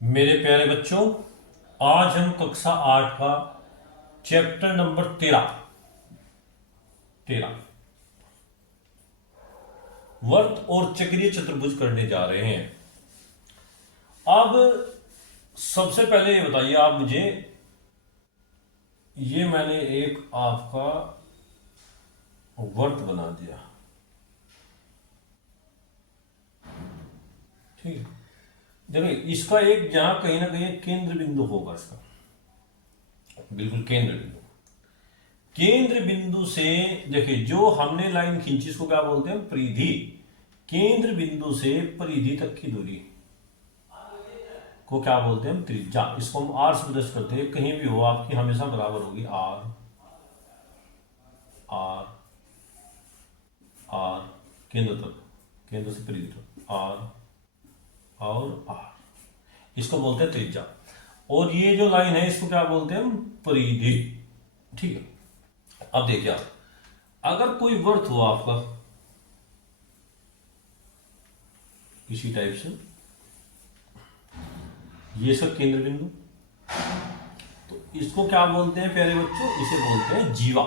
मेरे प्यारे बच्चों, आज हम कक्षा 8 का चैप्टर नंबर 13 वर्त और चक्रीय चतुर्भुज करने जा रहे हैं। अब सबसे पहले ये बताइए आप मुझे, ये मैंने एक आपका वर्त बना दिया, ठीक है। देखिए, इसका एक जहां कहीं ना कहीं केंद्र बिंदु होगा, इसका बिल्कुल केंद्र बिंदु। केंद्र बिंदु से देखिए, जो हमने लाइन खींची इसको क्या बोलते हैं? परिधि। केंद्र बिंदु से परिधि तक की दूरी को क्या बोलते हैं? त्रिज्या। इसको हम आर से प्रदर्शित करते हैं। कहीं भी हो आपकी हमेशा बराबर होगी आर आर आर, केंद्र तक, केंद्र से परिधि तक आर और आर, इसको बोलते हैं त्रिज्या। और ये जो लाइन है इसको क्या बोलते हैं हम? परिधि, ठीक है। अब देखिए आप, अगर कोई वर्त हो आपका किसी टाइप से, ये सब केंद्र बिंदु, तो इसको क्या बोलते हैं प्यारे बच्चों? इसे बोलते हैं जीवा।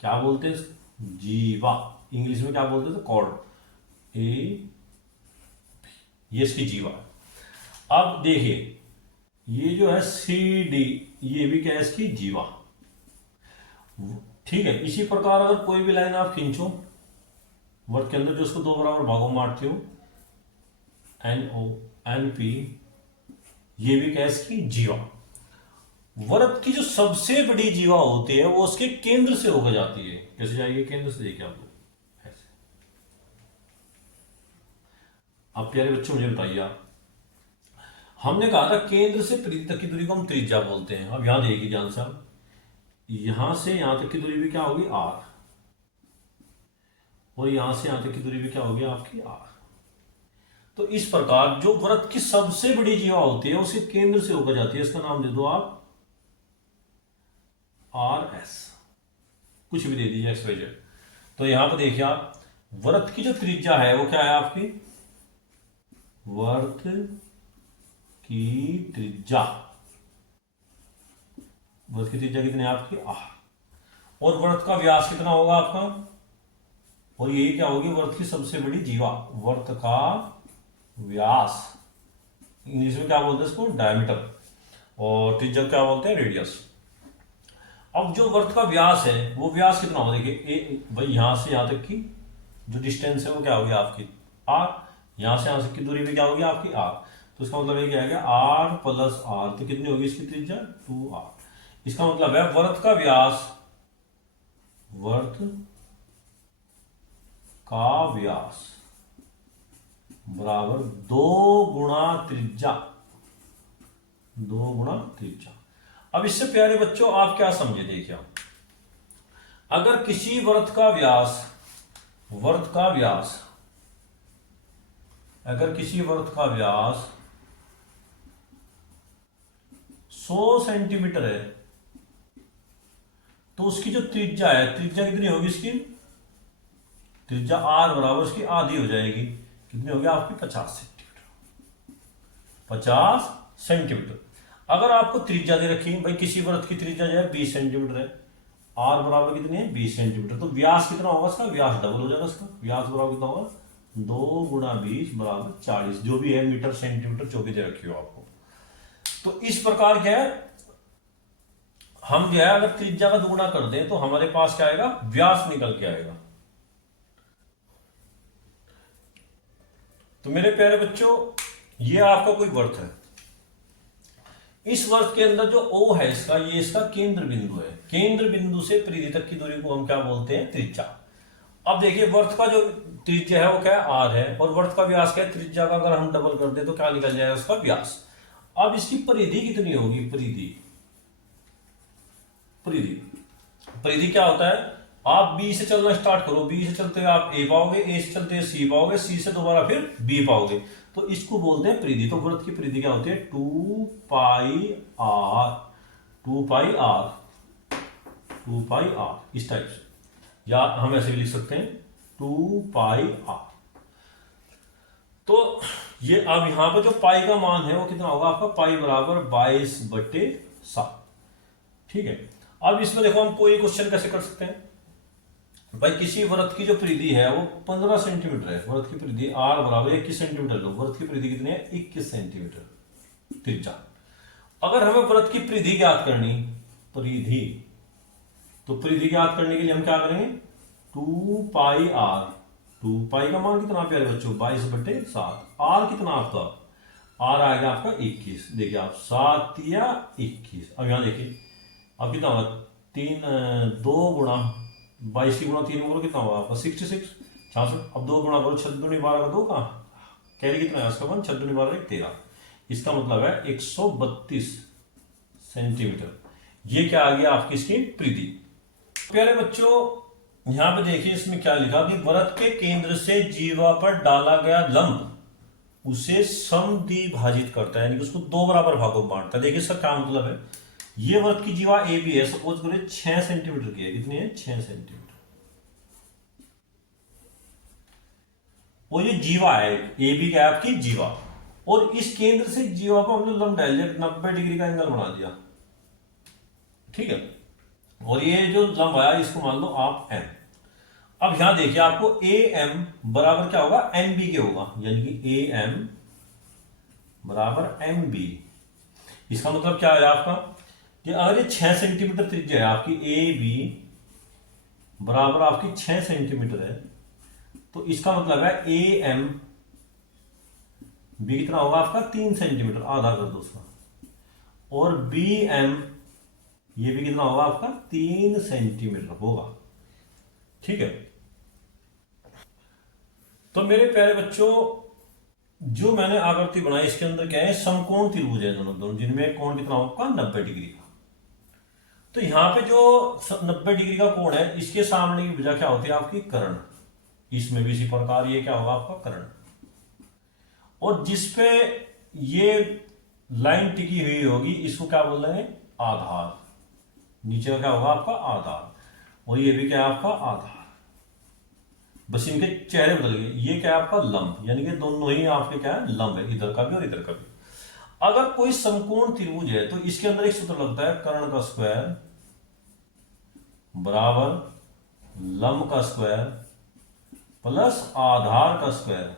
क्या बोलते हैं? जीवा। इंग्लिश में क्या बोलते थे? कॉर्ड। ये इसकी जीवा। अब देखिए, ये जो है सी डी, ये भी क्या है? इसकी जीवा, ठीक है। इसी प्रकार अगर कोई भी लाइन आप खींचो वर्त के अंदर, जो उसको दो बराबर भागों में बांटते हो, एन ओ एन पी, ये भी क्या है? इसकी जीवा। वर्त की जो सबसे बड़ी जीवा होती है वो उसके केंद्र से होकर जाती है। कैसे जाएगी? केंद्र से। देखिए आप लोग ऐसे। अब प्यारे बच्चों मुझे बताइए आप, हमने कहा था केंद्र से परिधि तक की दूरी को हम त्रिज्या बोलते हैं। अब यहां देखिए ध्यान से, यहां से यहां तक की दूरी भी क्या होगी? आर। और यहां से यहां तक की दूरी भी क्या होगी आपकी? आर। तो इस प्रकार जो वृत्त की सबसे बड़ी जीवा होती है उसके केंद्र से होकर जाती है, इसका नाम दे दो आप आर एस, कुछ भी दे दीजिए, एक्स वाई जेड। तो यहां पर देखिए आप, वृत्त की जो त्रिज्या है वो क्या है आपकी? वृत्त की त्रिज्या, वृत्त की त्रिज्या कितनी है आपकी? आर। और वृत्त का व्यास कितना होगा आपका? और ये क्या होगी? वृत्त की सबसे बड़ी जीवा, वृत्त का व्यास। इंग्लिश में क्या बोलते हैं इसको? डायमीटर। और त्रिज्या क्या बोलते हैं? रेडियस। अब जो वृत्त का व्यास है वो व्यास कितना होगा? देखिए भाई, यहां से यहां तक की जो डिस्टेंस है वो क्या होगी आपकी? आर। यहां से यहां तक की दूरी भी क्या होगी आपकी? आर। तो इसका मतलब ये क्या है? आर प्लस आर, तो कितनी होगी इसकी त्रिज्या? 2r। इसका मतलब है वृत्त का व्यास, वृत्त का व्यास बराबर 2 गुणा त्रिज्या, 2 गुणा त्रिज्या। अब इससे प्यारे बच्चों आप क्या समझे? देखिए, अगर किसी वृत्त का व्यास, वृत्त का व्यास, अगर किसी वृत्त का व्यास 100 सेंटीमीटर है, तो उसकी जो त्रिज्या है, त्रिज्या कितनी होगी इसकी? त्रिज्या आर बराबर उसकी आधी हो जाएगी। कितनी होगी आपकी? 50 सेंटीमीटर। 50 सेंटीमीटर। अगर आपको त्रिज्या दे रखी भाई, किसी वृत्त की त्रिज्या जो है 20 सेंटीमीटर है, आर बराबर कितनी है? 20 सेंटीमीटर। तो व्यास कितना होगा इसका? व्यास डबल हो जाएगा इसका। व्यास बराबर कितना होगा? 2 गुणा 20 बराबर 40, जो भी है मीटर सेंटीमीटर जो भी दे रखी हो आपको। तो इस प्रकार क्या है, हम जो है अगर त्रिज्या का दुगुना कर दें तो हमारे पास क्या आएगा? व्यास निकल के आएगा। तो मेरे प्यारे बच्चों, ये आपका कोई वर्त है। इस वर्त के अंदर जो O है इसका, ये इसका केंद्र बिंदु है। केंद्र बिंदु से परिधि तक की दूरी को हम क्या बोलते हैं? त्रिज्या। अब देखिए, वर्त का जो त्रिज्या है वो क्या है? आर है। और वर्त का व्यास क्या है? त्रिज्या का अगर हम डबल कर दे तो क्या निकल जाएगा उसका? व्यास। अब इसकी परिधि कितनी होगी? परिधि, परिधि, परिधि क्या होता है? आप बी से चलना स्टार्ट करो, बी से चलते हुए आप ए पाओगे, ए से चलते हुए सी पाओगे, सी से दोबारा फिर बी पाओगे, तो इसको बोलते हैं परिधि। तो वृत्त की परिधि क्या होती है? 2 pi R, 2 pi R, 2 pi R, इस टाइप से, या हम ऐसे भी लिख सकते हैं 2 पाई आर। तो ये अब यहां पर जो पाई का मान है वो कितना होगा आपका, पाई बराबर 22/7। ठीक है। अब इसमें देखो हम कोई क्वेश्चन कैसे कर सकते हैं, भाई किसी वृत्त की जो परिधि है वो 15 सेंटीमीटर है, वृत्त की परिधि आर बराबर 21 सेंटीमीटर, लो वृत्त की परिधि कितनी है 21 सेंटीमीटर त्रिज्या। अगर हमें वृत्त की परिधि ज्ञात करनी, परिधि, तो परिधि ज्ञात करने के लिए हम क्या करेंगे, 2 पाई आर, 2 पाई का मान कितना प्यारे बच्चों 22/7, आर कितना आपका, आर आएगा आपका 21, देखिए आप 7 या 21। अब यहां देखिए अब कितना होगा, 22 की गुणा 3 करो कितना होगा आपका 66, 66। अब 2 गुणा करो 6 दूनी 12 का 2 का कैरी कितना है इसका वन, 6 दूनी 12 13, इसका मतलब है 132 सेंटीमीटर। ये क्या आ गया आपकी इसकी परिधि। प्यारे बच्चों यहां पे देखिए इसमें क्या लिखा कि वृत्त के केंद्र से जीवा पर डाला गया लंब उसे समद्विभाजित करता है, यानी कि उसको 2 बराबर भागों में बांटता है। देखिए इसका क्या मतलब है, ये वृत्त की जीवा ए बी है, सपोज करिए 6 सेंटीमीटर की है, कितनी है 6 सेंटीमीटर, वो ये जीवा है ए बी क्या है आपकी जीवा, और इस केंद्र से जीवा को हमने लंब डाल दिया, 90 डिग्री का एंगल बना दिया। ठीक है, और ये जो लंब आया इसको मान लो आप एम। अब यहां देखिए आपको ए एम बराबर क्या होगा एम बी के होगा, यानी कि ए एम बराबर एम बी। इसका मतलब क्या है आपका कि अगर ये 6 सेंटीमीटर त्रिज्या है आपकी ए बी बराबर आपकी 6 सेंटीमीटर है, तो इसका मतलब है ए एम बी कितना होगा आपका 3 सेंटीमीटर, आधा कर दो उसका, और बी एम ये भी कितना होगा आपका 3 सेंटीमीटर होगा। ठीक है, तो मेरे प्यारे बच्चों जो मैंने आकृति बनाई इसके अंदर क्या है, समकोण त्रिभुज है दोनों दोनों, जिनमें कोण कितना होगा 90 डिग्री का। तो यहां पे जो 90 डिग्री का कोण है इसके सामने की भुजा क्या होती है आपकी कर्ण, इसमें भी इसी प्रकार ये क्या होगा आपका कर्ण, और जिसपे ये लाइन टिकी हुई होगी इसको क्या बोल रहे हैं आधार, नीचे का क्या होगा आपका आधार, और ये भी क्या है आपका आधार। बस इनके चेहरे बदल गए, ये क्या है आपका लंब, यानी कि दोनों ही आपके क्या है लंब है, इधर का भी और इधर का भी। अगर कोई समकोण त्रिभुज है तो इसके अंदर एक सूत्र लगता है कर्ण का स्क्वायर बराबर लंब का स्क्वायर प्लस आधार का स्क्वायर,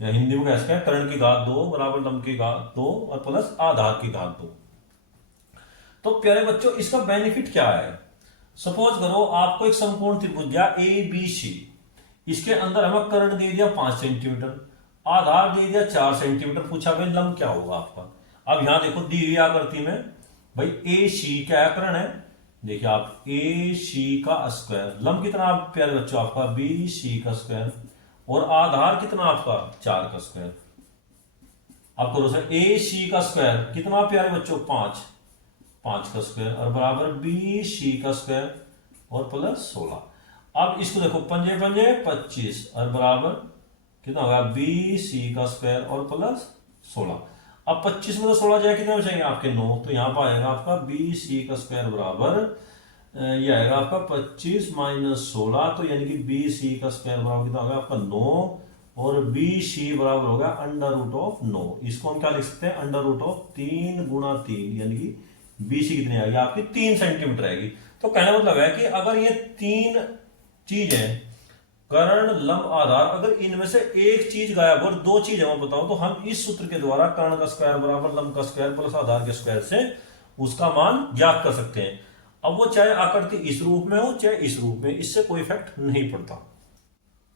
या हिंदी में कह सकते हैं कर्ण की घात 2 बराबर लंब की घात 2 और प्लस आधार की घात 2। तो प्यारे बच्चों इसका बेनिफिट क्या है, सपोज करो आपको एक समकोण त्रिभुज दिया ए बी सी, इसके अंदर हमें कर्ण दे दिया 5 सेंटीमीटर, आधार दे दिया 4 सेंटीमीटर, पूछा भाई लंब क्या होगा आपका। अब यहां देखो दी हुई आकृति में भाई ए सी क्या है कर्ण है, देखिए आप ए सी का स्क्वायर, लंब कितना प्यारे बच्चों आपका बी सी का स्क्वायर, और आधार कितना आपका 4 का स्क्वायर। आप करो सर ए सी का स्क्वायर कितना प्यारे बच्चों 5 का स्क्वायर और बराबर बी सी का स्क्वायर और प्लस 16। अब इसको देखो पंजे पंजे 25 और बराबर कितना होगा बी सी का स्क्वायर और प्लस 16। अब 25 में तो 16 जाए कितने बचेंगे आपके 9, तो यहां पर आएगा आपका बी सी का स्क्वायर बराबर ये आएगा आपका 25 माइनस 16, तो यानी कि बी सी का स्क्वायर बराबर कितना होगा आपका 9, और बी सी बराबर होगा अंडर रूट ऑफ 9। इसको हम क्या लिख सकते हैं अंडर रूट ऑफ 3 गुणा 3, यानी कि बीसी कितनी आएगी आपकी 3 सेंटीमीटर आएगी। तो कहने मतलब है कि अगर ये 3 चीज है कर्ण लंब आधार, अगर इनमें से एक चीज गायब और 2 चीज है वो बताओ, तो हम इस सूत्र के द्वारा कर्ण का स्क्वायर बराबर लंब का स्क्वायर प्लस आधार के स्क्वायर से उसका मान ज्ञात कर सकते हैं। अब वो चाहे आकृति इस रूप में हो चाहे इस रूप में, इससे कोई इफेक्ट नहीं पड़ता।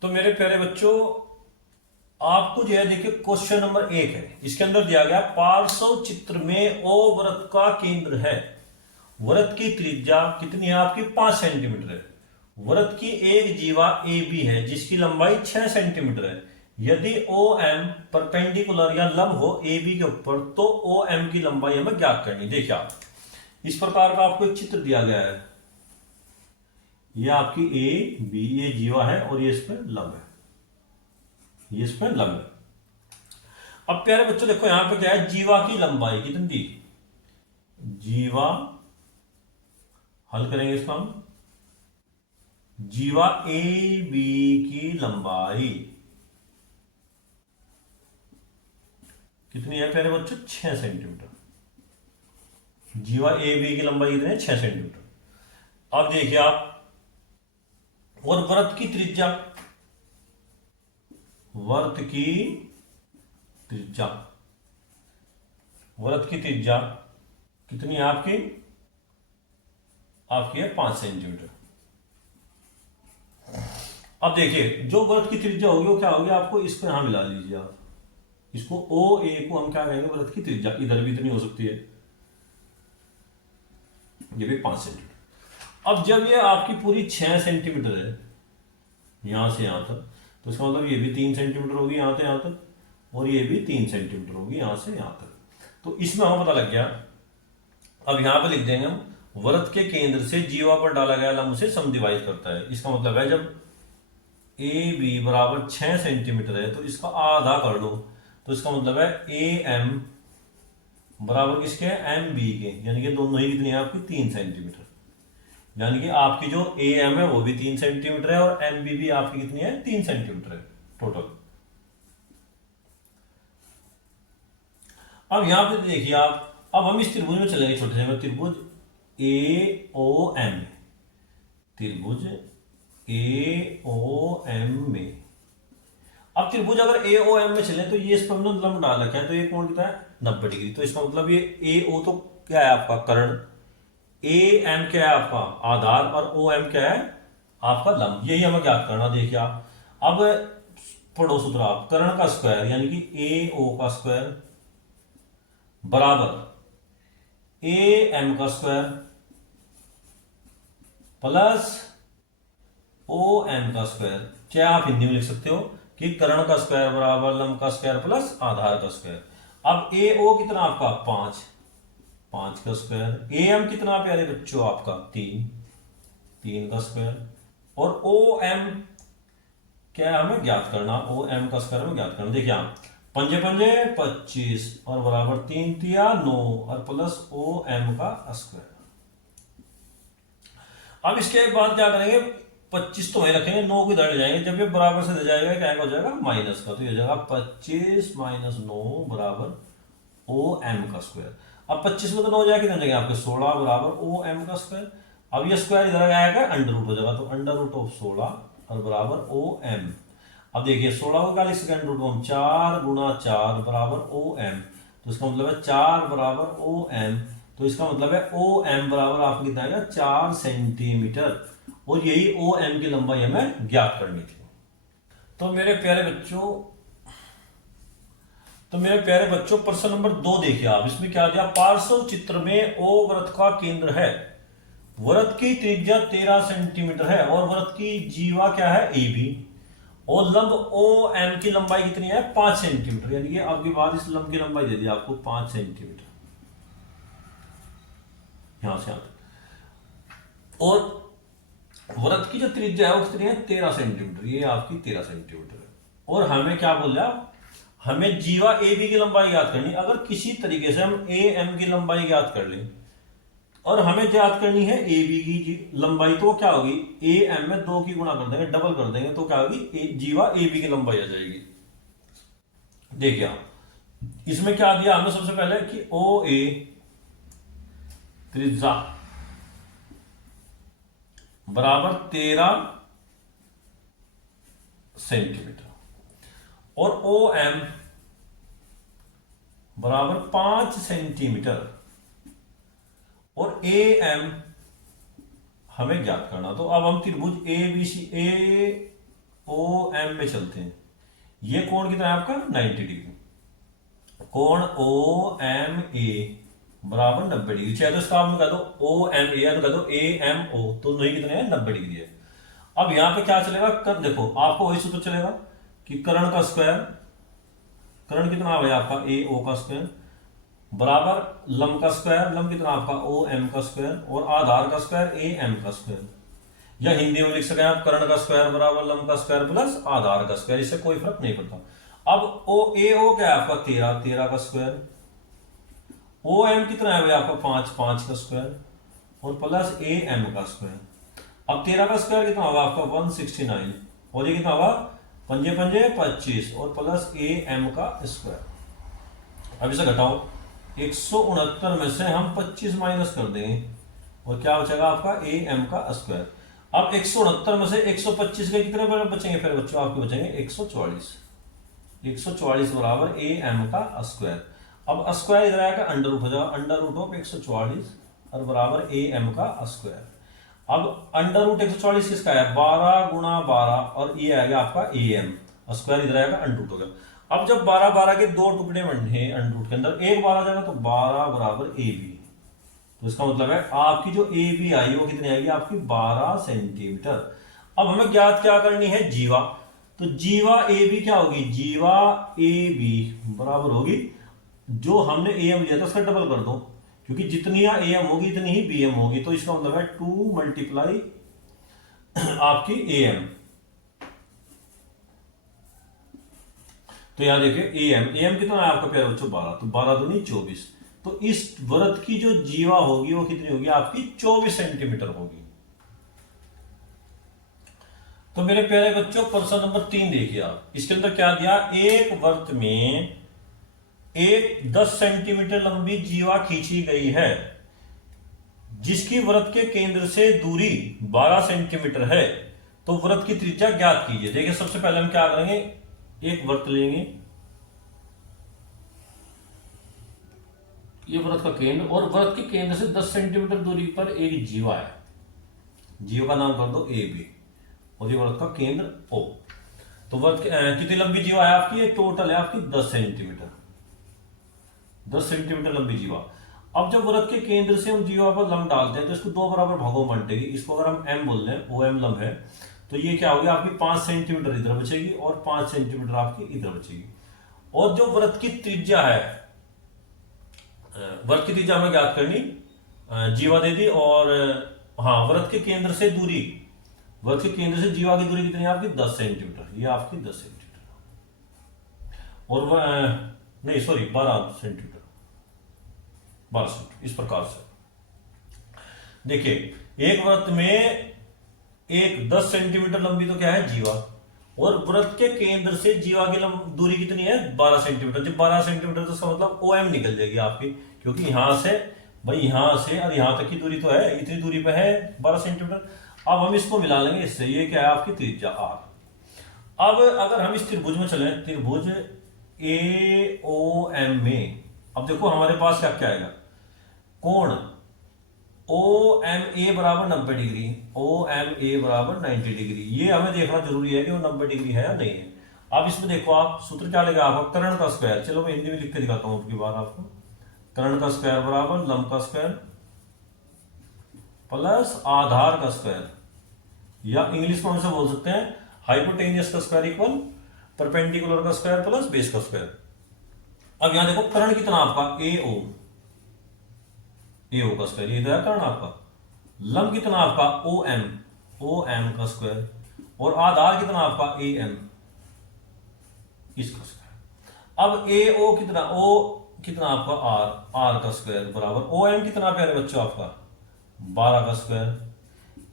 तो मेरे प्यारे बच्चों आपको जो है देखिए क्वेश्चन नंबर 1 है, इसके अंदर दिया गया पार्श्व चित्र में ओ वृत्त का केंद्र है, वृत्त की त्रिज्या कितनी है आपकी 5 सेंटीमीटर है, वृत्त की एक जीवा ए बी है जिसकी लंबाई 6 सेंटीमीटर है, यदि ओ एम परपेंडिकुलर या लंब हो ए बी के ऊपर तो ओ एम की लंबाई हमें ज्ञात करनी। देखिए आप इस प्रकार का आपको एक चित्र दिया गया है, यह आपकी ए बी ये जीवा है और ये इस पर लंब है, ये इसमें लंब है। अब प्यारे बच्चों देखो यहां पे क्या है जीवा की लंबाई कितनी दी, जीवा हल करेंगे इसको हम, जीवा ए बी की लंबाई कितनी है प्यारे बच्चों, 6 सेंटीमीटर। जीवा ए बी की लंबाई कितनी है, 6 सेंटीमीटर। अब देखिए आप, और वृत्त की त्रिज्या, वृत्त की त्रिज्या, वृत्त की त्रिज्या कितनी है आपकी, आपकी है 5 सेंटीमीटर। अब देखिए जो वृत्त की त्रिज्या होगी वो क्या होगी, आपको इसको यहां मिला लीजिए आप, इसको ओ ए को हम क्या कहेंगे, वृत्त की त्रिज्या। इधर भी इतनी हो सकती है, ये भी 5 सेंटीमीटर। अब जब ये आपकी पूरी 6 सेंटीमीटर है यहां से यहां तक, तो इसका मतलब ये भी 3 सेंटीमीटर होगी यहां से यहां तक, और ये भी 3 सेंटीमीटर होगी यहां से यहां तक। तो इसमें हमें पता लग गया। अब यहां पे लिख देंगे हम, वृत्त के केंद्र से जीवा पर डाला गया लंब से समद्विभाजित करता है। इसका मतलब है जब ए बी बराबर 6 सेंटीमीटर है तो इसका आधा कर दो, तो इसका मतलब है ए एम बराबर किसके, एम बी के, यानी कि दोनों ही कितनी है आपकी, 3 सेंटीमीटर। यानी कि आपकी जो ए एम है वो भी 3 सेंटीमीटर है और एम बी भी आपकी कितनी है, 3 सेंटीमीटर है टोटल। अब यहां पे देखिए आप, अब हम इस त्रिभुज में चलेंगे, छोटे से त्रिभुज ए ओ एम, त्रिभुज ए ओ एम में। अब त्रिभुज अगर ए ओ एम में चले तो ये इस पर हमने लंब डाल रखा है, तो ये कोण कितना है, 90 डिग्री। तो इसका मतलब ये ए ओ तो क्या है आपका कर्ण, ए एम क्या है आपका आधार, और ओ एम क्या है आपका लंब। यही हमें ज्ञात करना। देखिए आप, अब पढ़ो सूत्र आप, कर्ण का स्क्वायर यानी कि ए ओ का स्क्वायर बराबर ए एम का स्क्वायर प्लस ओ एम का स्क्वायर। क्या आप हिंदी में लिख सकते हो कि कर्ण का स्क्वायर बराबर लंब का स्क्वायर प्लस आधार का स्क्वायर। अब ए ओ कितना आपका 5, 5 का स्क्वायर, ए एम कितना प्यारे बच्चों आपका 3, 3 का स्क्वायर, और ओ एम क्या है हमें ज्ञात करना, ओ एम का स्क्वायर हमें ज्ञात करना। देखिए आप, पंजे पंजे 25 और बराबर 3 तिया 9 और प्लस ओ एम का स्क्वायर। अब इसके बाद क्या करेंगे, 25 तो वहीं रखेंगे, 9 को इधर ले जाएंगे। जब ये बराबर से दे जाएगा क्या हो जाएगा, माइनस का, तो ये हो जाएगा 25 माइनस 9 बराबर ओ एम का स्क्वायर। अब 25 में तो 9 जाएगा, कितने जाएंगे आपके 16 बराबर ओ एम का स्क्वायर। अब ये स्क्वायर इधर आएगा, अंडर रूट हो जाएगा, तो अंडर रूट ऑफ 16 और बराबर ओ एम। अब देखिए 16 को क्या लिख सकते हैं, रूट हम 4 गुणा 4 बराबर ओ एम, तो इसका मतलब है 4 बराबर ओ एम। तो इसका मतलब है ओ एम बराबर आपको कितना आएगा, 4 सेंटीमीटर, और यही ओ एम की लंबाई हमें ज्ञात करनी थी। तो मेरे प्यारे बच्चों प्रश्न नंबर 2 देखिए आप, इसमें क्या दिया, पार्श्व चित्र में ओ वृत्त का केंद्र है, वृत्त की त्रिज्या 13 सेंटीमीटर है और वृत्त की जीवा क्या है, ए बी, और लंब ओ एम की लंबाई कितनी है, 5 सेंटीमीटर। यानी कि आपके बाद इस लंब की लंबाई दे दी आपको 5 सेंटीमीटर यहां से और वृत्त की जो त्रिज्या है वो कितनी है, 13 सेंटीमीटर। ये आपकी 13 सेंटीमीटर है। और हमें क्या बोल रहा है, हमें जीवा ए बी की लंबाई ज्ञात करनी। अगर किसी तरीके से हम ए एम की लंबाई ज्ञात कर लें और हमें ज्ञात करनी है ए बी की लंबाई, तो क्या होगी, ए एम में 2 की गुणा कर देंगे, डबल कर देंगे, तो क्या होगी, जीवा ए बी की लंबाई आ जाएगी। देखिए आप, इसमें क्या दिया हमने सबसे पहले कि ओ ए त्रिज्या बराबर 13 सेंटीमीटर और ओ एम बराबर 5 सेंटीमीटर और ए एम हमें ज्ञात करना। तो अब हम त्रिभुज A B C A O M में चलते हैं। ये कोण कितना है आपका, 90 डिग्री। कोण ओ एम ए बराबर 90 डिग्री। चाहे तो इसका आप कह दो ओ एम ए, कह दो ए एम ओ, तो नहीं कितने हैं, 90 डिग्री है। अब यहां पे क्या चलेगा, कर देखो आपको वही सूत्र चलेगा कि कर्ण का स्क्वायर, कर्ण कितना आ गया आपका ए ओ का स्क्वायर बराबर लंब का स्क्वायर, लंब कितना आपका ओ एम का स्क्वायर, और आधार का स्क्वायर ए एम का स्क्वायर। या हिंदी में लिख सकें आप, कर्ण का स्क्वायर बराबर लंब का स्क्वायर प्लस आधार का स्क्वायर। इससे कोई फर्क नहीं पड़ता। अब ओ ए ओ क्या है आपका 13, 13 का स्क्वायर, ओ एम कितना है भाई आपका 5, 5 का स्क्वायर, और प्लस ए एम का स्क्वायर। अब 13 का स्क्वायर कितना होगा आपका 169, और ये कितना होगा पंजे पंजे 25 और प्लस ए एम का स्क्वायर। अब इसे घटाओ, 169 में से हम 25 माइनस कर देंगे और क्या बचेगा आपका ए एम का स्क्वायर। अब 169 में से 125 के कितने बचेंगे फिर बच्चों, आपके बचेंगे 144। 144 बराबर ए एम का स्क्वायर। अब स्क्वायर इधर आएगा अंडर रूट हो जाएगा, अंडर रूट ऑफ 144 और बराबर ए एम का स्क्वायर। अब अंडर रूट 144 किसका है, 12 गुणा 12 और ये आएगा आपका ए एम, स्क्वायर इधर आएगा अंडर रूट हो गया। अब जब 12 12 के दो टुकड़े बने अंडर रूट के अंदर, एक 12 जाएगा तो 12 बराबर ए बी। तो इसका मतलब है आपकी जो ए बी आई वो कितनी आएगी आपकी 12 सेंटीमीटर। अब हमें ज्ञात क्या करनी है, जीवा। तो जीवा ए बी क्या होगी, जीवा ए बी बराबर होगी जो हमने ए एम लिया था उसका डबल कर दो, क्योंकि जितनी ए एम होगी इतनी ही बी एम होगी। तो इसका मतलब है 2 मल्टीप्लाई आपकी ए एम। तो यहां देखिए ए एम कितना है आपका प्यारे बच्चों 12, तो 12 दूनी 24। तो इस वृत्त की जो जीवा होगी वो कितनी होगी आपकी 24 सेंटीमीटर होगी। तो मेरे प्यारे बच्चों प्रश्न नंबर 3 देखिए आप, इसके अंदर क्या दिया, एक वृत्त में एक 10 सेंटीमीटर लंबी जीवा खींची गई है जिसकी वृत्त के केंद्र से दूरी 12 सेंटीमीटर है, तो वृत्त की त्रिज्या ज्ञात कीजिए। देखिए सबसे पहले हम क्या करेंगे, एक वृत्त लेंगे, ये वृत्त का केंद्र, और वृत्त के केंद्र से 10 सेंटीमीटर दूरी पर एक जीवा है, जीवा का नाम कर दो ए बी, और ये वृत्त का केंद्र ओ। तो वृत्त कितनी लंबी जीवा है आपकी, ये टोटल है आपकी 10 सेंटीमीटर, 10 सेंटीमीटर लंबी जीवा। अब जब वृत्त के केंद्र से हम जीवा पर लंब डालते हैं तो इसको दो बराबर भागों में बांटेगी। इसको अगर हम एम बोल रहे ओ एम लंब है, तो ये क्या होगी आपकी 5 सेंटीमीटर इधर बचेगी और 5 सेंटीमीटर आपकी इधर बचेगी। और जो वृत्त की त्रिज्या है, वृत्त की त्रिज्या हमें ज्ञात करनी, जीवा दे दी, और हाँ वृत्त के केंद्र से दूरी, वृत्त के केंद्र से जीवा की दूरी कितनी है आपकी 10 सेंटीमीटर, ये आपकी 10 सेंटीमीटर, और नहीं सॉरी 12 सेंटीमीटर, 12 सेंटीमीटर। इस प्रकार से देखिए एक वृत्त में एक 10 सेंटीमीटर लंबी तो क्या है जीवा, और वृत्त के केंद्र से जीवा की दूरी कितनी है 12 सेंटीमीटर। जब 12 सेंटीमीटर तो इसका मतलब ओ एम निकल जाएगी आपकी, क्योंकि यहां से भाई यहां से और यहां तक की दूरी तो है, इतनी दूरी पे है 12 सेंटीमीटर। अब हम इसको मिला लेंगे इससे, ये क्या है आपकी त्रिज्या आर। अब अगर हम इस त्रिभुज में चले, त्रिभुज ए ओ एम में, अब देखो हमारे पास क्या क्या आएगा, कोण ओ एम ए बराबर 90 डिग्री, ओ एम ए बराबर 90 डिग्री। ये हमें देखना जरूरी है कि वो 90 डिग्री है या नहीं है। अब इसमें देखो आप सूत्र क्या लेगा आपका, कर्ण का स्क्वायर। चलो मैं हिंदी में लिख के दिखाता हूं आपकी बात आपको, कर्ण का स्क्वायर बराबर लंब का स्क्वायर प्लस आधार का स्क्वायर, या इंग्लिश में हम बोल सकते हैं हाइपोटेनियस का स्क्वायर इक्वल परपेंडिकुलर का स्क्वायर प्लस बेस का स्क्वायर। अब यहां देखो कर्ण कितना आपका ए ओ का स्क्वायर, ये है कर्ण आपका। लंब कितना आपका ओ एम का स्क्वायर, और आधार कितना आपका ए एम, इसका स्क्वायर। अब ए ओ कितना आपका आर का स्क्वायर बराबर ओ एम कितना प्यारे बच्चों आपका 12 का स्क्वायर,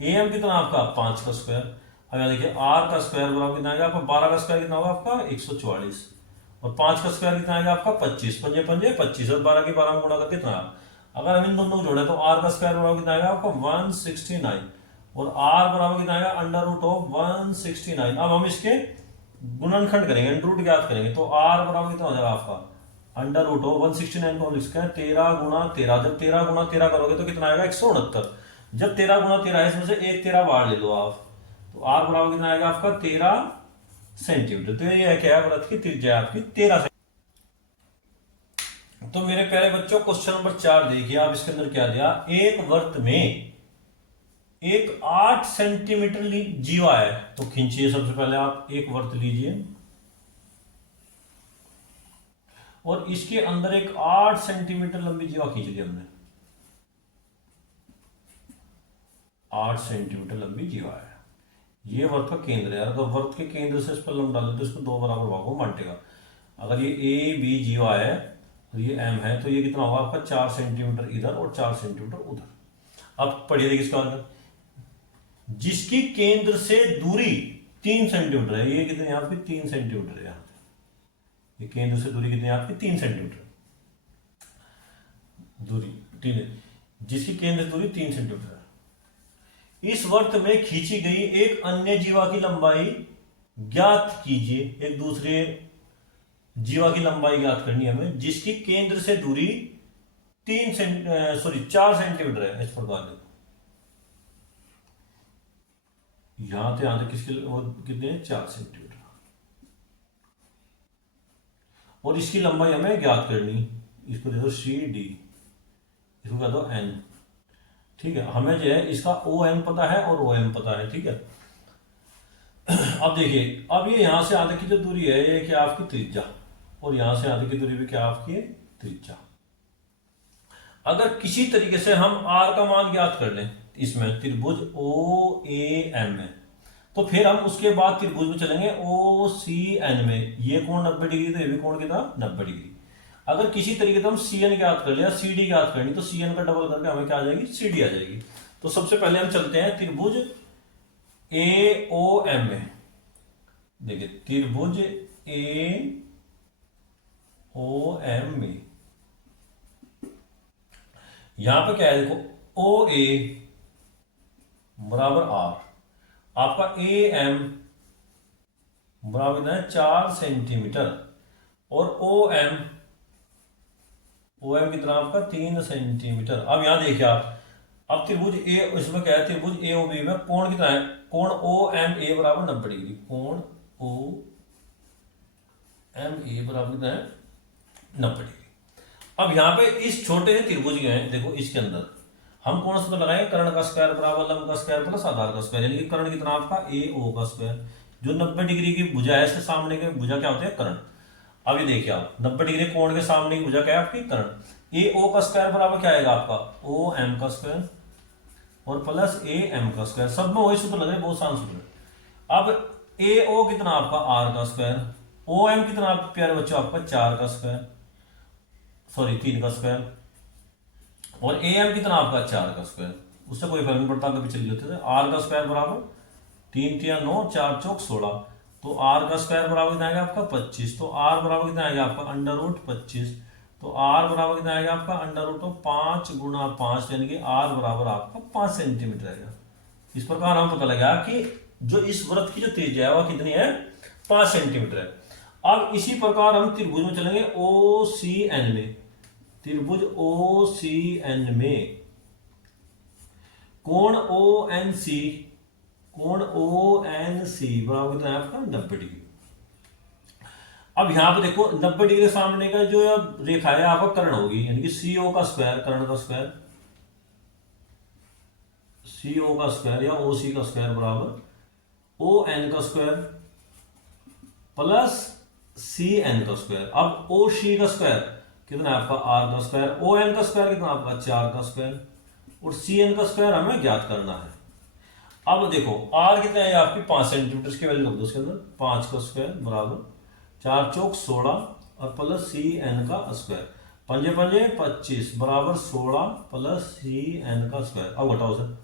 ए एम कितना आपका 5 का स्क्वायर। अब यहां देखिए आर का स्क्वायर बराबर कितना आएगा आपका 12 का स्क्वायर कितना होगा आपका 144, और 5 का स्क्वायर कितना आएगा आपका 25, पंजे पंजे 25, और 12 की 12 में गुणा करके कितना। अगर हम इन दोनों को जोड़े तो आर का स्क्वायर बराबर कितना आएगा आपका 169, और आर बराबर कितना आएगा अंडर रूट ऑफ 169। अब हम इसके गुणनखंड करेंगे, अंडर रूट ज्ञात करेंगे, तो आर बराबर कितना हो जाएगा आपका अंडर रूट ऑफ 169 को लिखते हैं 13 गुणा 13। जब 13 गुणा 13 करोगे तो कितना आएगा 169। जब 13 गुणा 13 है इसमें से एक 13 बाहर ले लो आप, तो आर बराबर कितना आएगा आपका 13 सेंटीमीटर। तो ये क्या है वृत्त की त्रिज्या आपकी 13। तो मेरे प्यारे बच्चों क्वेश्चन नंबर 4 देखिए आप, इसके अंदर क्या दिया, एक वृत्त में एक 8 सेंटीमीटर जीवा है। तो खींचिए सबसे पहले आप एक वृत्त लीजिए और इसके अंदर एक 8 सेंटीमीटर लंबी जीवा खींच ली हमने, 8 सेंटीमीटर लंबी जीवा है, ये वृत्त का केंद्र है। अगर वृत्त के केंद्र से इस पर लंब डालें तो इसको दो बराबर भागों में बांटेगा। अगर ये ए बी जीवा है और ये एम है, तो ये कितना होगा आपका 4 सेंटीमीटर इधर और 4 सेंटीमीटर उधर। अब पढ़िए देखिए इसका आंसर, जिसकी केंद्र से दूरी 3 सेंटीमीटर है, ये कितनी आपकी 3 सेंटीमीटर है, यहाँ ये केंद्र से दूरी कितनी आपकी 3 सेंटीमीटर। दूरी 3, जिसकी केंद्र दूरी 3 सेंटीमीटर है। इस वृत्त में खींची गई एक अन्य जीवा की लंबाई ज्ञात कीजिए। एक दूसरे जीवा की लंबाई ज्ञात करनी है हमें, जिसकी केंद्र से दूरी 4 सेंटीमीटर है। इस प्रकार देखो, यहां से यहां तक किसके कितने 4 सेंटीमीटर, और इसकी लंबाई हमें ज्ञात करनी। इसको दे दो सी डी, इसको कह दो एन। ठीक है, हमें जो है इसका ओ एन पता है और ओ एम पता है। ठीक है, अब देखिए, अब ये यहां से आगे की जो दूरी है ये क्या आपकी त्रिज्या, और यहां से आगे की दूरी भी क्या आपकी है त्रिज्या। अगर किसी तरीके से हम आर का मान ज्ञात कर लें इसमें त्रिभुज ओ ए एम में, तो फिर हम उसके बाद त्रिभुज में चलेंगे ओ सी एन में। ये कोण 90 डिग्री, तो ये भी कोण कितना 90 डिग्री। अगर किसी तरीके से हम सी एन ज्ञात कर लिया, सी डी ज्ञात करनी, तो सी एन का डबल करके हमें क्या आ जाएगी सी डी आ जाएगी। तो सबसे पहले हम चलते हैं त्रिभुज ए ओ एम में। देखिए त्रिभुज ए ओ एम में यहां पे क्या है, देखो ओ ए बराबर आर, आपका ए एम बराबर है 4 सेंटीमीटर, और ओ एम कितना आपका 3 सेंटीमीटर। अब यहां देखिए आप, अब त्रिभुज ए, इसमें क्या है त्रिभुज ए ओ बी में कोण कितना है, कोण ओ एम ए बराबर 90 डिग्री। कोण ओ एम ए बराबर कितना है 90 डिग्री। अब यहां पे इस छोटे से त्रिभुज के हैं, देखो इसके अंदर हम कौन सा लगाएंगे, कर्ण का स्क्वायर बराबर लंब का स्क्वायर प्लस आधार का स्क्वायर, यानी कि कर्ण कितना आपका ए ओ का स्क्वायर। जो 90 डिग्री की भुजा है, इसके सामने के भुजा क्या होते हैं कर्ण। अब ये देखिए आप, 90 डिग्री कोण के सामने की भुजा क्या है आपकी कर्ण। ए ओ का स्क्वायर बराबर क्या आएगा आपका ओ एम का स्क्वायर और प्लस ए एम का स्क्वायर। सब में वही सूत्र लग रहे हैं, बहुत आसान सूत्र। अब ए ओ कितना आपका आर का स्क्वायर, ओ एम कितना आपके प्यारे बच्चों आपका 4 का स्क्वायर, सॉरी 3 का स्क्वायर, और ए एम कितना आपका 4 का स्क्वायर। उससे कोई फर्क नहीं पड़ता, कभी चल जाते थे। आर का स्क्वायर बराबर 3 3 9 4 चौक 16, तो आर का स्क्वायर बराबर कितना आएगा आपका 25। तो आर बराबर कितना आएगा आपका अंडर रूट 25, तो आर बराबर कितना आएगा आपका अंडर रूट 5 गुणा 5, यानी कि आर बराबर आपका 5 सेंटीमीटर आएगा। इस प्रकार हम पता लगा कि जो इस वृत्त की जो त्रिज्या है वह कितनी है 5 सेंटीमीटर है। अब इसी प्रकार हम त्रिभुज में चलेंगे ओ सी एन में। त्रिभुज ओ सी एन में कोण ओ एन सी बराबर कितना है आपका 90 डिग्री। अब यहां पे देखो 90 डिग्री सामने का जो रेखा है आपका कर्ण होगी, यानी कि सीओ का स्क्वायर, कर्ण का स्क्वायर, सीओ का स्क्वायर या ओ सी का स्क्वायर बराबर ओ एन का स्क्वायर प्लस सी एन का स्क्वायर। अब ओ सी का स्क्वायर कितना है आपका आर का स्क्वायर, ओ एन का स्क्वायर कितना आपका 4 का स्क्वायर, और सी एन का स्क्वायर हमें ज्ञात करना है। अब देखो आर कितना है आपकी 5 सेंटीमीटर की वैल्यू रख दो उसके अंदर, 5 का स्क्वायर बराबर 4 चौक 16 और प्लस सी एन का स्क्वायर, 5 5 25 बराबर 16 प्लस सी एन का स्क्वायर। अब घटाओ सर,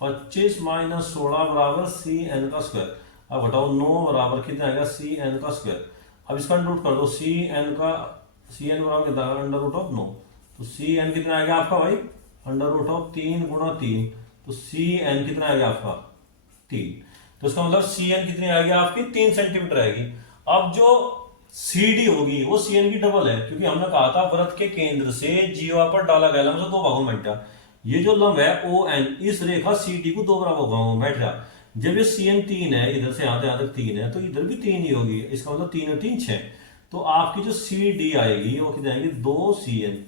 25 माइनस 16 बराबर सी एन का स्क्वायर। अब घटाओ 9 बराबर कितना आएगा सी एन का स्क्वायर। अब इसका अंडर रूट कर दो, सी एन बराबर कितना आएगा अंडर रूट ऑफ 9, तो सी एन कितना आएगा आपका भाई अंडर रूट ऑफ 3 गुणा 3, तो सी एन कितना आएगा आपका 3, तो इसका मतलब सी एन कितनी आएगी आपकी 3 सेंटीमीटर आएगी। अब जो सी डी होगी वो सी एन की डबल है, क्योंकि हमने कहा था वृत्त के केंद्र से जीवा पर डाला गया लंब 2 भागों में बटा। ये जो लंब है ओ एन, इस रेखा सी डी को 2 बराबर भागों में बैठ रहा। जब ये सी एन 3 है, इधर से यहां तक 3 है, तो इधर भी 3 ही होगी। इसका मतलब 3 और 3 6, तो आपकी जो सी डी आएगी वो कितनी आएगी 2 सी एन,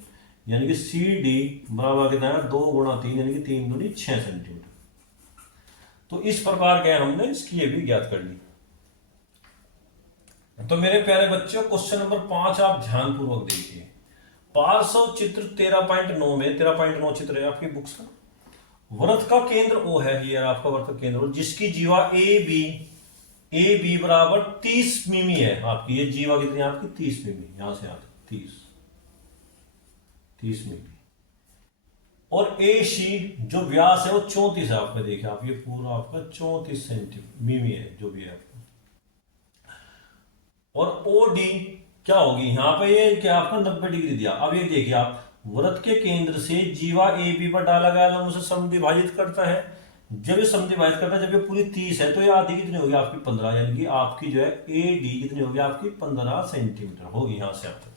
यानी कि सी डी बराबर कितना है 2 गुणा 3, यानी कि 3 दूनी 6 सेंटीमीटर। तो इस प्रकार के हमने इसकी ये भी ज्ञात कर ली। तो मेरे प्यारे बच्चों क्वेश्चन नंबर 5 आप ध्यानपूर्वक देखिए। पार्श्व चित्र 13.9 में 13.9 चित्र है आपकी बुक्स का। वृत्त का केंद्र ओ है, ये आपका वृत्त का केंद्र, जिसकी जीवा ए बी बराबर 30 मिमी है आपकी। ये जीवा कितनी है आपकी 30 मिमी, यहां से आते 30 मिमी, और ए सी जो व्यास है वो 34 है आपका। देखिए आप ये पूरा आपका 34 सेंटीमीटर मिमी है जो भी है आपका। और ओ डी क्या होगी, यहां पे ये क्या आपका 90 डिग्री दिया। अब ये देखिए आप वृत्त के केंद्र से जीवा ए बी पर डाला गया लंब उसे समद्विभाजित करता है। जब ये समद्विभाजित करता है, जब ये पूरी 30 है तो ये आधी कितनी होगी आपकी 15, यानी कि आपकी जो है ए डी कितनी होगी आपकी 15 सेंटीमीटर होगी यहां से आपको।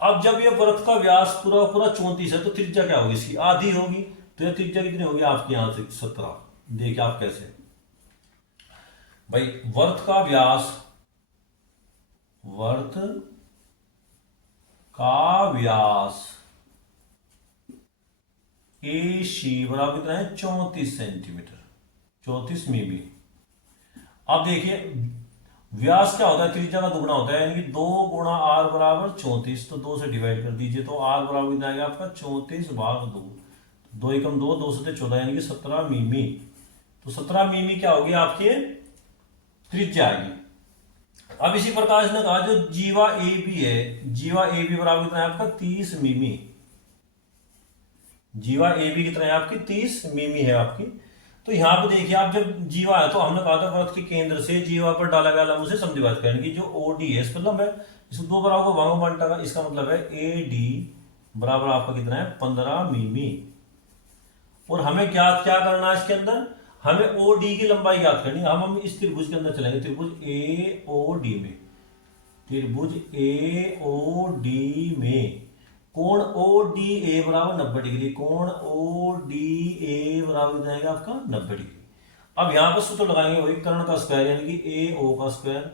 अब जब ये वृत्त का व्यास पूरा पूरा 34 है तो त्रिज्या क्या होगी इसकी आधी होगी, तो ये त्रिज्या कितनी होगी आपकी यहां से 17। देखिए आप कैसे भाई, वृत्त का व्यास ए सी बराबर कितना है 34 सेंटीमीटर, 34 मिमी। अब देखिए व्यास क्या होता है, त्रिज्या का दुगुना होता है, यानी कि 2 गुणा आर बराबर 34, तो 2 से डिवाइड कर दीजिए तो आर बराबर कितना आएगा आपका 34 भाग 2, 2 एकम 2, 2 से 14, यानी कि 17 मिमी। तो 17 मिमी क्या होगी आपकी त्रिज्या आएगी। अब इसी प्रकार इसने कहा जो जीवा ए बी है, जीवा ए बी बराबर कितना है आपका 30 मिमी, जीवा ए बी कितना है आपकी 30 मिमी है आपकी। तो यहां पे देखिए आप जब जीवा है तो हमने कहा था वृत्त के केंद्र से जीवा पर डाला गया लंब उसे समद्विभाजित करेंगे कि जो ओ डी है इस पर लंब है, इसको 2 बराबर को भागों बांटा, इसका मतलब है ए डी बराबर आपका कितना है 15 मिमी। और हमें ज्ञात क्या करना है इसके अंदर, हमें ओ डी की लंबाई ज्ञात करनी है। हम इस त्रिभुज के अंदर चलेंगे, त्रिभुज ए ओ डी में, त्रिभुज ए ओ डी में कोण ओ डी ए बराबर 90 डिग्री, कोण ओ डी ए बराबर जाएगा आपका 90 डिग्री। अब यहां पर सूत्र लगाएंगे वही कर्ण का स्क्वायर, यानी कि ए ओ का स्क्वायर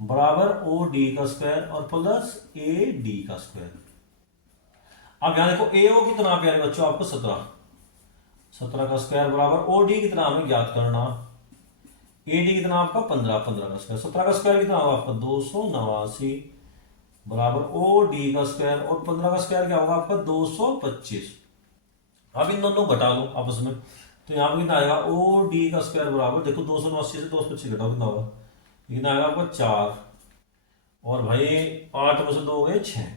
बराबर ओ डी का स्क्वायर और प्लस ए डी का स्क्वायर। अब यहां देखो ए ओ कितना प्यारे बच्चों आपको 17 का स्क्वायर बराबर ओ डी कितना हमें ज्ञात करना, ए डी कितना आपका 15 का स्क्वायर, 17 का स्क्वायर कितना होगा आपका 289 बराबर ओ डी का स्क्वायर और 15 का स्क्वायर क्या होगा आपका 225। अब इन दोनों घटा लो आपस में, तो यहां पर कितना आएगा ओ डी का स्क्वायर बराबर देखो 289 से 225 घटाओ कितना होगा, कितना आएगा आपका 4 और भाई 8 में से 2 हो गए 6।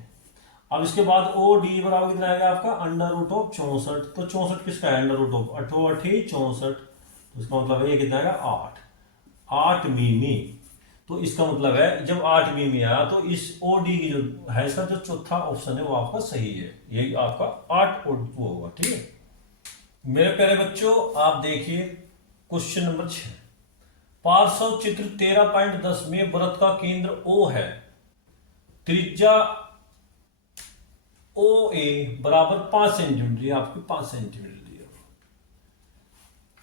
अब इसके बाद ओ डी बराबर कितना आएगा आपका अंडर रूट ऑफ 64, तो 64 किसका है अंडर रूट ऑफ 8 64, तो इसका मतलब है ये कितना आएगा 8 मिमी। तो इसका मतलब है जब 8 मिमी आया तो इस ओ डी की जो है इसका जो चौथा ऑप्शन है वो आपका सही है, यही आपका 8 और 2 होगा। ठीक है मेरे प्यारे बच्चों, आप देखिए क्वेश्चन नंबर 6, पार्श्व चित्र 13.10 में वृत्त का केंद्र O है, त्रिज्या ओ ए बराबर 5 सेंटीमीटर, आपकी 5 सेंटीमीटर दिया,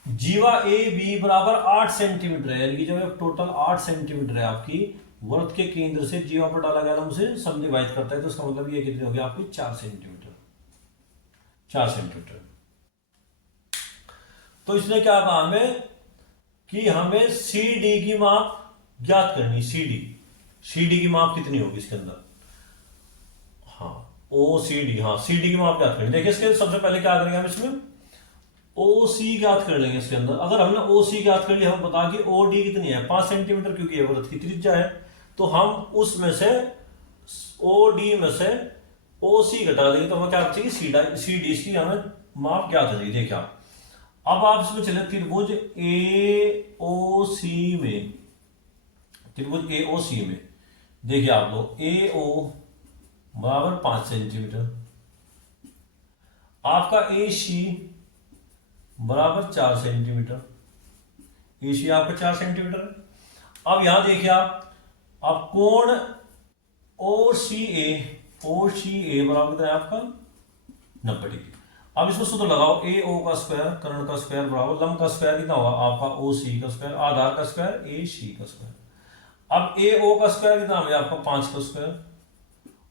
जीवा ए बी बराबर 8 सेंटीमीटर है, यानी कि जब टोटल 8 सेंटीमीटर है आपकी, वृत्त के केंद्र से जीवा पर डाला गया लंब उसे समद्विभाजित करता है, तो इसका मतलब ये कितनी होगी आपकी 4 सेंटीमीटर, 4 सेंटीमीटर। तो इसने क्या कहा हमें कि हमें सी डी की माप ज्ञात करनी, सी डी की माप कितनी होगी इसके अंदर, हाँ ओ सी डी, हाँ सी डी की माप ज्ञात करनी। देखिए इसके सबसे पहले क्या करेंगे हम इसमें ओ सी ज्ञात कर लेंगे इसके अंदर। अगर हमने ओ सी ज्ञात कर लिया, हम बता कि ओ डी कितनी है 5 सेंटीमीटर, क्योंकि ये वृत्त की त्रिज्या है, तो हम उसमें से ओ डी में से ओ सी घटा देंगे, तो हमें क्या चाहिए सी डी की हमें माप ज्ञात हो जाएगी। देखिए अब आप इसमें चले त्रिभुज ए ओ सी में, त्रिभुज ए ओ सी में देखिए आप लोग ए ओ बराबर 5 सेंटीमीटर, आपका ए सी बराबर 4 सेंटीमीटर, ए सी आपका 4 सेंटीमीटर है। अब यहां देखिए आप कोण ओ सी ए बराबर कितना है आपका 90 डिग्री। अब इसको सूत्र लगाओ ए ओ का स्क्वायर कर्ण का स्क्वायर बराबर लंब का स्क्वायर कितना होगा आपका ओ सी का स्क्वायर, आधार का स्क्वायर ए सी का स्क्वायर। अब ए ओ का स्क्वायर कितना है आपका 5 का स्क्वायर,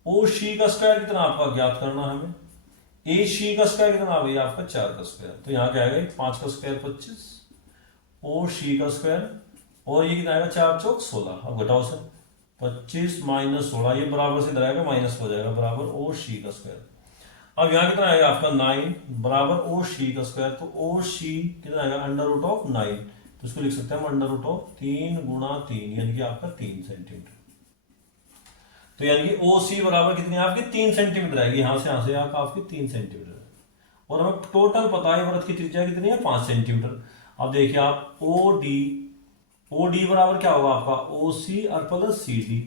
ओ सी का स्क्वायर कितना आपका ज्ञात करना हमें, ए सी का स्क्वायर कितना है आपका 4 का स्क्वायर, तो यहाँ क्या आएगा 5 का स्क्वायर 25, ओ सी का स्क्वायर और ये कितना आएगा 4 चौक 16। अब घटाओ से 25 माइनस 16, ये बराबर से इधर आएगा माइनस हो जाएगा बराबर ओ सी का स्क्वायर। अब यहाँ कितना आएगा आपका 9 बराबर ओ सी का स्क्वायर, तो ओ सी कितना आएगा अंडर रूट ऑफ 9, तो इसको लिख सकते हैं हम अंडर रूट ऑफ 3 गुणा 3, यानी कि आपका 3 सेंटीमीटर। तो यानी कि ओ सी बराबर कितनी आपकी 3 सेंटीमीटर आएगी, यहां से आपकी 3 सेंटीमीटर है। और हमें टोटल पता है वृत्त की त्रिज्या कितनी है 5 सेंटीमीटर। अब देखिए आप ओ डी बराबर क्या होगा आपका ओ सी और प्लस सी डी।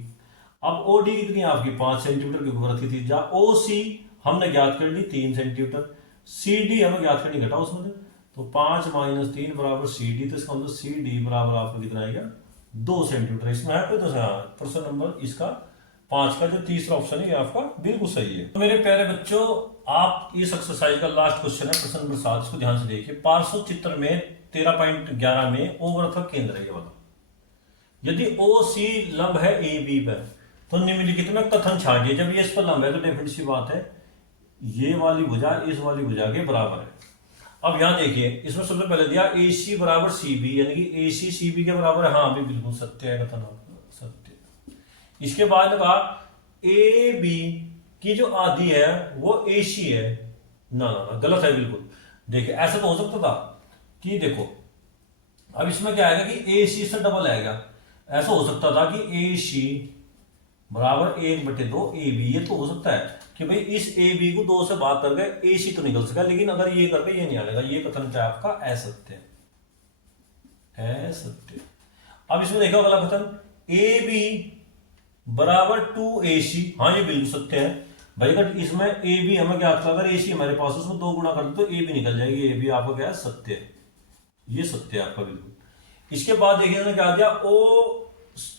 अब ओ डी कितनी है आपकी 5 सेंटीमीटर, क्योंकि वृत्त की त्रिज्या ओ सी हमने ज्ञात कर ली 3 सेंटीमीटर। सी डी हमें ज्ञात करनी, घटा उसमें से, तो 5 - 3 बराबर सी डी, तो इसका मतलब सी डी बराबर आपको कितना आएगा 2 सेंटीमीटर। इसमें है कोई? तो प्रश्न नंबर इसका 5 का जो तीसरा ऑप्शन है ये आपका बिल्कुल सही है। तो मेरे प्यारे बच्चों, आप इस एक्सरसाइज का लास्ट क्वेश्चन है प्रश्न नंबर 7, इसको ध्यान से देखिए। पार्श्व चित्र में 13.11 में ओ वृत्त का केंद्र है ये वाला। यदि ओ सी लंब है ए बी पर, तो निम्नलिखित में कथन छाटिए। जब ये इस पर लंब है तो डेफिनेट सी बात है ये वाली भुजा इस वाली भुजा के बराबर है। अब यहां देखिए, इसमें सबसे पहले दिया ए सी बराबर सी बी, यानी कि ए सी सी बी के बराबर है। हाँ भी बिल्कुल सत्य है कथन आपका, सत्य। इसके बाद कहा ए बी की जो आधी है वो ए सी है, ना ना ना गलत है बिल्कुल। देखिए ऐसा तो हो सकता था कि देखो अब इसमें क्या आएगा कि ए सी से डबल आएगा। ऐसा हो सकता था कि ए सी बराबर 1/2 ए बी, ये तो हो सकता है कि भाई इस ए बी को 2 से भाग करके ए सी तो निकल सका, लेकिन अगर ये करके ये नहीं आएगा। ये कथन क्या है आपका? असत्य है, असत्य। अब इसमें देखो अगला कथन ए बी बराबर 2AC, हाँ ये बिल्कुल सत्य है भाई। अगर इसमें ए बी हमें क्या आता है, अगर ए सी हमारे पास उसमें 2 गुणा कर दो तो ए बी निकल जाएगी। ए बी आपका क्या है? सत्य है, ये सत्य है आपका बिल्कुल। इसके बाद देखिए हमने क्या दिया,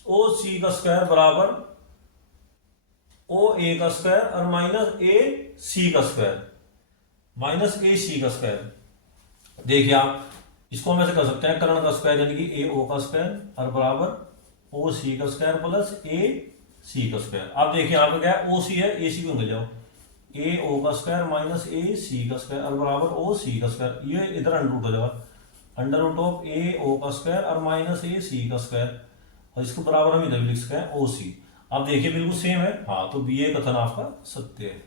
ओ सी का स्क्वायर बराबर ओ ए का स्क्वायर और माइनस ए सी का स्क्वायर, माइनस ए सी का स्क्वायर। देखिए आप इसको हम ऐसे कर सकते हैं, कर्ण का स्क्वायर यानी कि ए ओ का स्क्वायर और बराबर ओ सी का स्क्वायर प्लस ए सी का स्क्वायर। आप देखिए यहाँ पे क्या है, ओ सी है, ए सी को निकल जाओ, ए ओ का स्क्वायर माइनस ए सी का स्क्वायर और बराबर ओ सी का स्क्वायर। ये इधर अंडर रूट हो जाएगा, अंडर रूट ऑफ ए ओ का स्क्वायर और माइनस ए सी का स्क्वायर, और इसको बराबर हम इधर लिख सकते हैं ओ सी। आप देखिए बिल्कुल सेम है, हाँ तो ये कथन आपका सत्य है।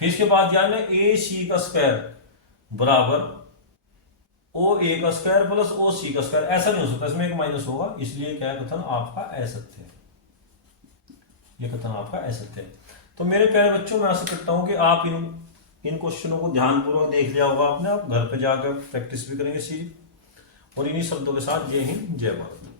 फिर इसके बाद ध्यान में ए सी का स्क्वायर बराबर ओ ए का स्क्वायर प्लस ओ सी का स्क्वायर, ऐसा नहीं हो सकता, इसमें एक माइनस होगा, इसलिए क्या कथन आपका असत्य है। ये कथन आपका असत्य है। तो मेरे प्यारे बच्चों, मैं आशा करता हूं कि आप इन क्वेश्चनों को ध्यानपूर्वक देख लिया होगा आपने। आप घर पे जाकर प्रैक्टिस भी करेंगे सीधी, और इन्हीं शब्दों के साथ जय हिंद जय भारत।